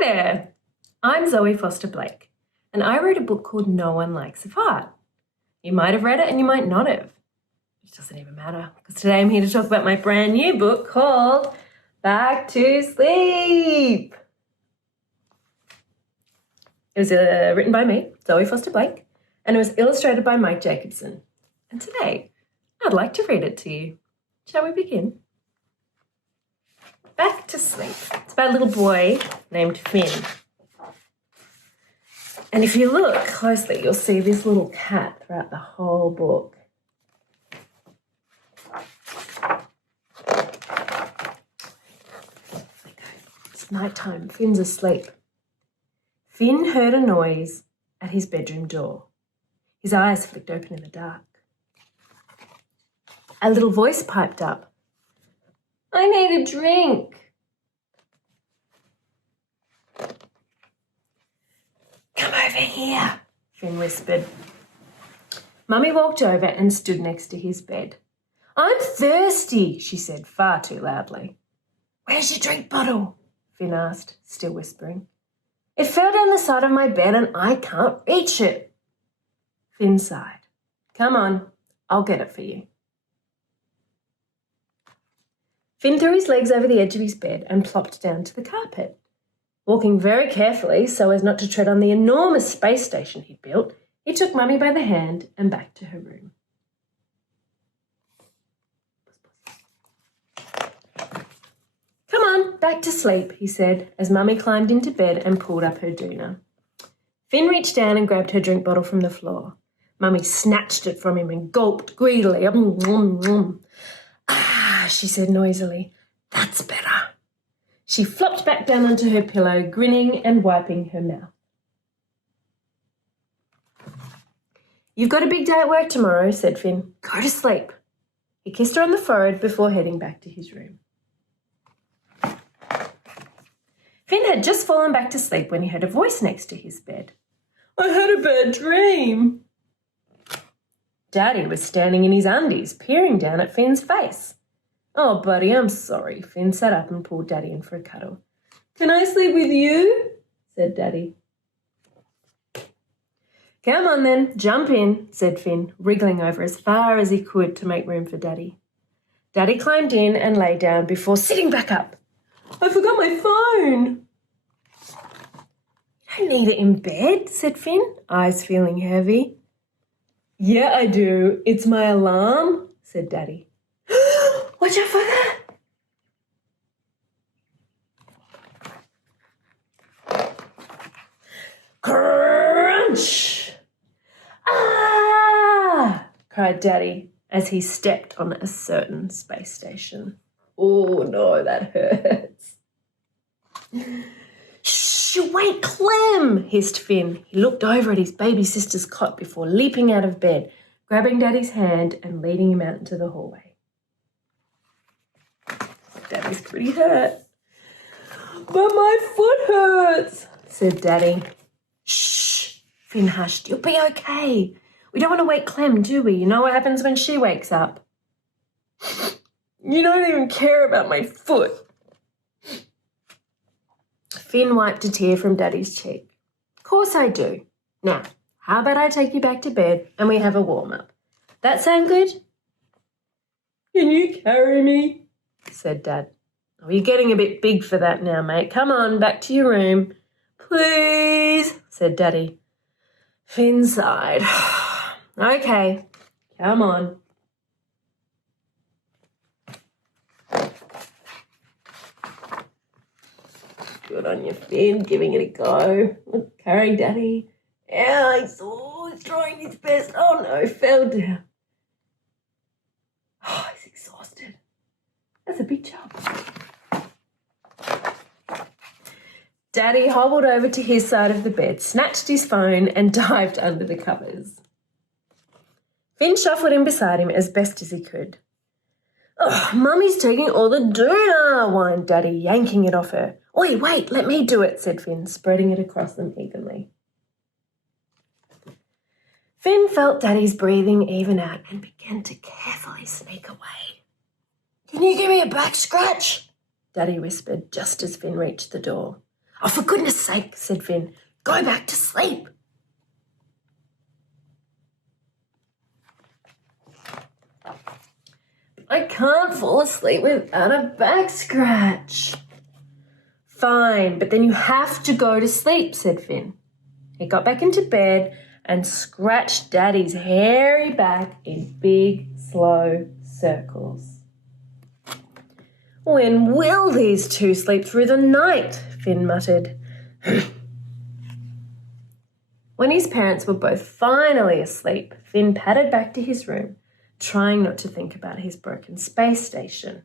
Hi there, I'm Zoe Foster Blake, and I wrote a book called No One Likes a Fart. You might have read it and you might not have, which doesn't even matter, because today I'm here to talk about my brand new book called Back to Sleep. It was written by me, Zoe Foster Blake, and it was illustrated by Mike Jacobson. And today, I'd like to read it to you. Shall we begin? Back to Sleep. It's about a little boy named Finn. And if you look closely, you'll see this little cat throughout the whole book. It's nighttime. Finn's asleep. Finn heard a noise at his bedroom door. His eyes flicked open in the dark. A little voice piped up. I need a drink. Come over here, Finn whispered. Mummy walked over and stood next to his bed. I'm thirsty, she said far too loudly. Where's your drink bottle? Finn asked, still whispering. It fell down the side of my bed and I can't reach it. Finn sighed. Come on, I'll get it for you. Finn threw his legs over the edge of his bed and plopped down to the carpet. Walking very carefully so as not to tread on the enormous space station he'd built, he took Mummy by the hand and back to her room. Come on, back to sleep, he said, as Mummy climbed into bed and pulled up her doona. Finn reached down and grabbed her drink bottle from the floor. Mummy snatched it from him and gulped greedily. Ah, she said noisily. That's better. She flopped back down onto her pillow, grinning and wiping her mouth. You've got a big day at work tomorrow, said Finn. Go to sleep. He kissed her on the forehead before heading back to his room. Finn had just fallen back to sleep when he heard a voice next to his bed. I had a bad dream. Daddy was standing in his undies, peering down at Finn's face. Oh, buddy, I'm sorry. Finn sat up and pulled Daddy in for a cuddle. Can I sleep with you? Said Daddy. Come on then, jump in, said Finn, wriggling over as far as he could to make room for Daddy. Daddy climbed in and lay down before sitting back up. I forgot my phone. You don't need it in bed, said Finn, eyes feeling heavy. Yeah, I do. It's my alarm, said Daddy. Watch out for that. Crunch! Ah! Cried Daddy as he stepped on a certain space station. Oh, no, that hurts. Shh, wait, Clem, hissed Finn. He looked over at his baby sister's cot before leaping out of bed, grabbing Daddy's hand and leading him out into the hallway. Daddy's pretty hurt. But my foot hurts, said Daddy. Shh, Finn hushed. You'll be okay. We don't want to wake Clem, do we? You know what happens when she wakes up? You don't even care about my foot. Finn wiped a tear from Daddy's cheek. Of course I do. Now, how about I take you back to bed and we have a warm-up? That sound good? Can you carry me? Said Dad. Oh, you're getting a bit big for that now, mate. Come on, back to your room. Please, said Daddy. Finn sighed. Okay, come on. Good on you, Finn, giving it a go. Look, carry Daddy. Yeah, he's trying his best. Oh no, fell down. Oh, he's exhausted. That's a big job. Daddy hobbled over to his side of the bed, snatched his phone and dived under the covers. Finn shuffled in beside him as best as he could. Oh, Mummy's taking all the doona, whined Daddy, yanking it off her. Oi, wait, let me do it, said Finn, spreading it across them evenly. Finn felt Daddy's breathing even out and began to carefully sneak away. Can you give me a back scratch? Daddy whispered just as Finn reached the door. Oh, for goodness sake, said Finn. Go back to sleep. I can't fall asleep without a back scratch. Fine, but then you have to go to sleep, said Finn. He got back into bed and scratched Daddy's hairy back in big, slow circles. When will these two sleep through the night? Finn muttered. When his parents were both finally asleep, Finn padded back to his room, trying not to think about his broken space station.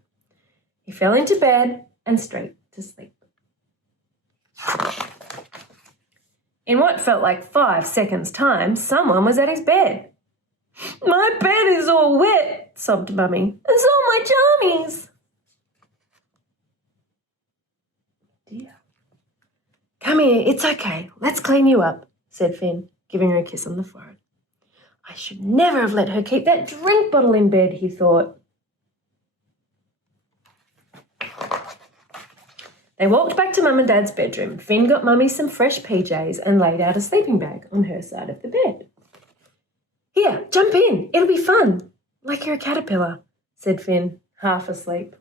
He fell into bed and straight to sleep. In what felt like 5 seconds' time, someone was at his bed. My bed is all wet, sobbed Mummy, and so are my jammies. Dear. Come here, it's okay. Let's clean you up, said Finn, giving her a kiss on the forehead. I should never have let her keep that drink bottle in bed, he thought. They walked back to Mum and Dad's bedroom. Finn got Mummy some fresh PJs and laid out a sleeping bag on her side of the bed. Here, jump in. It'll be fun. Like you're a caterpillar, said Finn, half asleep.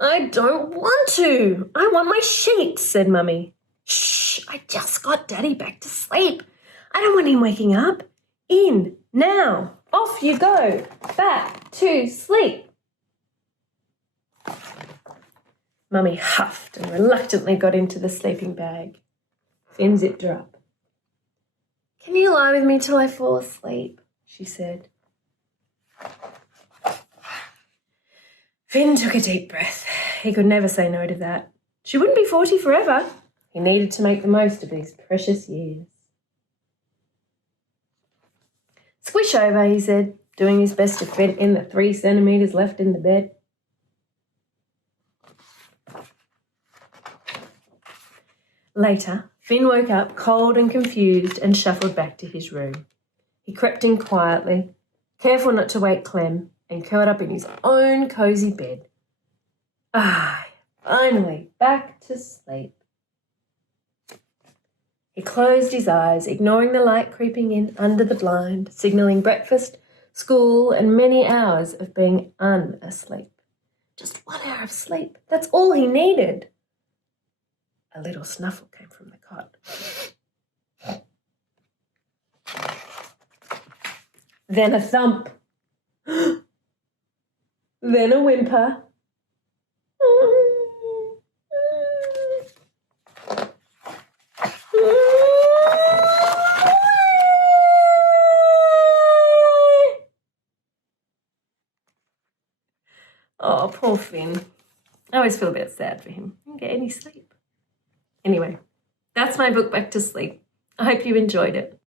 I don't want to. I want my sheets, said Mummy. Shh, I just got Daddy back to sleep. I don't want him waking up. In, now. Off you go. Back to sleep. Mummy huffed and reluctantly got into the sleeping bag. Finn zipped her up. Can you lie with me till I fall asleep? She said. Finn took a deep breath. He could never say no to that. She wouldn't be 40 forever. He needed to make the most of these precious years. Squish over, he said, doing his best to fit in the 3 centimetres left in the bed. Later, Finn woke up cold and confused and shuffled back to his room. He crept in quietly, careful not to wake Clem, and curled up in his own cosy bed. Finally back to sleep. He closed his eyes, ignoring the light creeping in under the blind, signalling breakfast, school, and many hours of being unasleep. Just 1 hour of sleep. That's all he needed. A little snuffle came from the cot. Then a thump. Then a whimper. Oh, poor Finn. I always feel a bit sad for him. He didn't get any sleep. Anyway, that's my book Back to Sleep. I hope you enjoyed it.